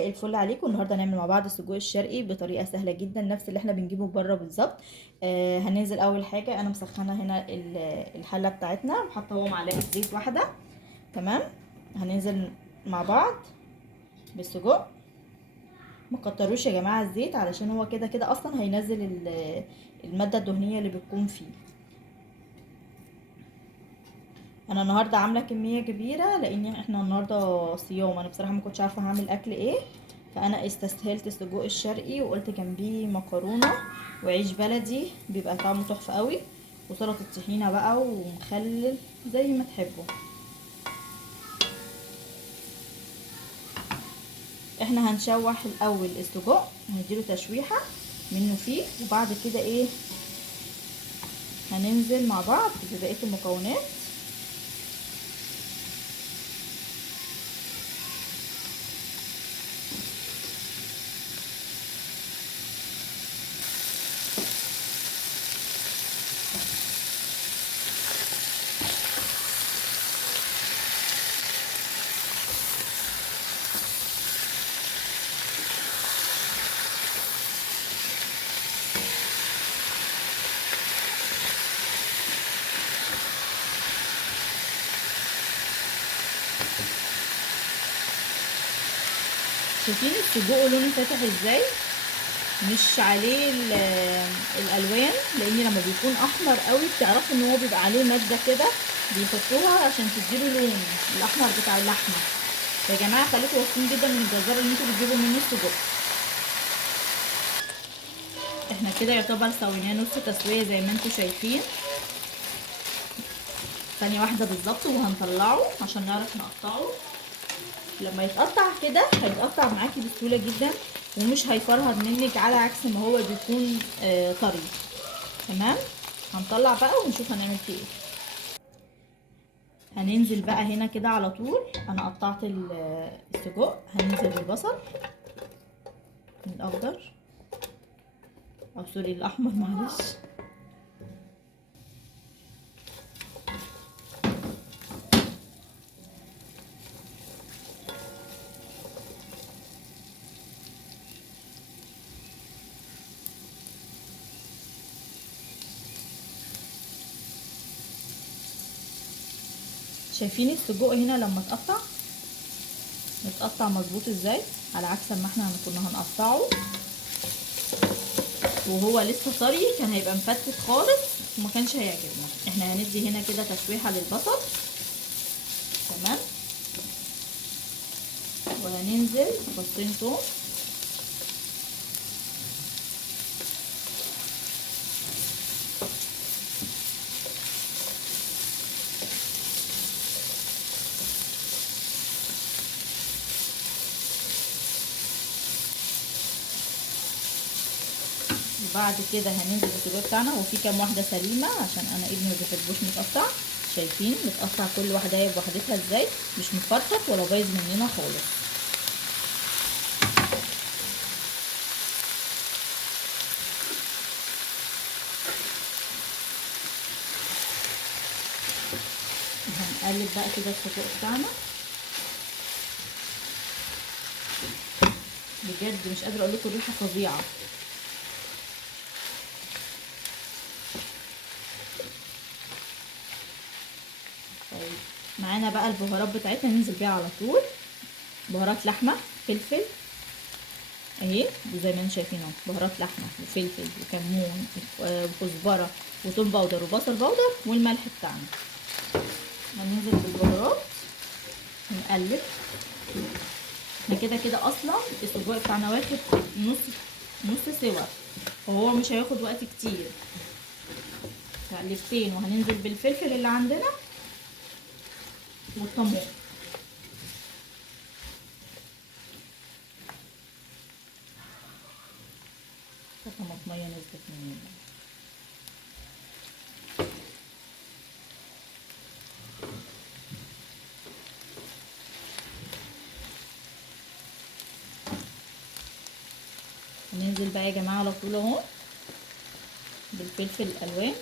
الفل عليكم. النهارده هنعمل مع بعض السجق الشرقي بطريقه سهله جدا، نفس اللي احنا بنجيبه بره بالظبط. هننزل اول حاجه، انا مسخنه هنا الحله بتاعتنا وحاطه هو معلقه زيت واحده. تمام. هننزل مع بعض بالسجق. ما تكتروش يا جماعه الزيت، علشان هو كده كده اصلا هينزل الماده الدهنيه اللي بتكون فيه. انا النهارده عامله كميه كبيره لان احنا النهارده صيام. انا بصراحه ما كنتش عارفه هعمل اكل ايه، فانا استسهلت السجق الشرقي وقلت جنبيه مكرونه وعيش بلدي بيبقى طعمه تحفه قوي، وسلطه طحينه بقى ومخلل زي ما تحبوا. احنا هنشوح الاول السجق، هنديله تشويحه منه فيه، وبعد كده ايه هننزل مع بعض ببقيه المكونات. شايفين السجق لونه فاتح ازاي؟ مش عليه الالوان، لان لما بيكون احمر قوي بتعرفوا ان هو بيبقى عليه ماده كده بيحطوها عشان تديله لون الاحمر بتاع اللحمه. يا جماعه خليكم واثقين جدا من الجزار اللي انتوا بتجيبوا منه السجق. احنا كده يعتبر سويناه نص تسويه زي ما انتوا شايفين، ثانيه واحده بالظبط وهنطلعه عشان نعرف نقطعه. لما يتقطع كده هيتقطع معاكي بسهوله جدا ومش هيفرهد منك، على عكس ما هو بيكون طري. تمام. هنطلع بقى ونشوف هنعمل فيه ايه. هننزل بقى هنا كده على طول، انا قطعت السجق. هننزل بالبصل الاخضر او سوري الاحمر، معلش. شايفين السجق هنا لما اتقطع متقطع مظبوط ازاي، على عكس ما احنا كنا هنقطعه وهو لسه طري كان هيبقى مفتت خالص وما كانش هيعجبنا. احنا هندي هنا كده تشويحه للبصل. تمام. وهننزل بفصين توم، وبعد كده هننزل بالسجق بتاعنا. وفي كام واحده سليمه عشان انا ابني ما بيحبوش متقطع. شايفين متقطع كل واحده بوحدتها ازاي، مش مفرطط ولا بايظ مننا خالص. هنقلب بقى كده السجق بتاعنا. بجد مش قادره اقول لكم الريحه فظيعه. طيب معانا بقى البهارات بتاعتنا ننزل بيها على طول. بهارات لحمه، فلفل اهي زي ما انتم شايفين اهو، بهارات لحمه وفلفل وكمون وكزبره وتوم باودر وبصل باودر والملح بتاعنا. هننزل بالبهارات ونقلب. احنا كده كده اصلا السجق بتاعنا واخد نص سوا، وهو مش هياخد وقت كتير. تقلبتين وهننزل بالفلفل اللي عندنا والطماطم. طماطمية نزلت مننا. هننزل بقى يا جماعه على طول اهو بالفلفل الالوان،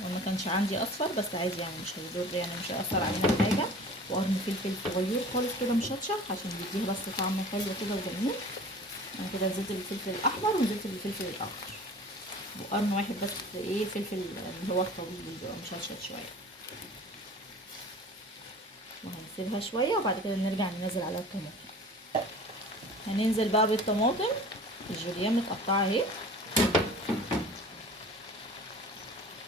وما كانش عندي اصفر بس عادي يعني مش هيضر، يعني مش هيأثر علينا في حاجه. وقرن فلفل صغير خالص كده مشطشط عشان يديها بس طعم حلو كده وجميل. انا كده نزلت بالفلفل الاحمر ونزلت بالفلفل الاخضر، وقرن واحد بس ايه فلفل اللي هو الطويل اللي بيبقى مشطشط شويه. وهنسيبها شويه وبعد كده نرجع ننزل عليها الطماطم. هننزل بقى بالطماطم الجوليان متقطعه اهي،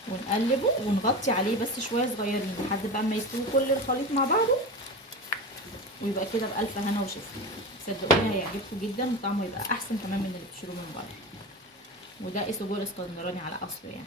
ونقلبه ونغطي عليه بس شويه صغيرين لحد بقى ما يستوي كل الخليط مع بعضه، ويبقى كده بألف هنا وشفا. صدقوني هيعجبكم جدا وطعمه يبقى احسن كمان من اللي بتشتروه من بره. وده اسوجور اسكندراني على اصله يعني.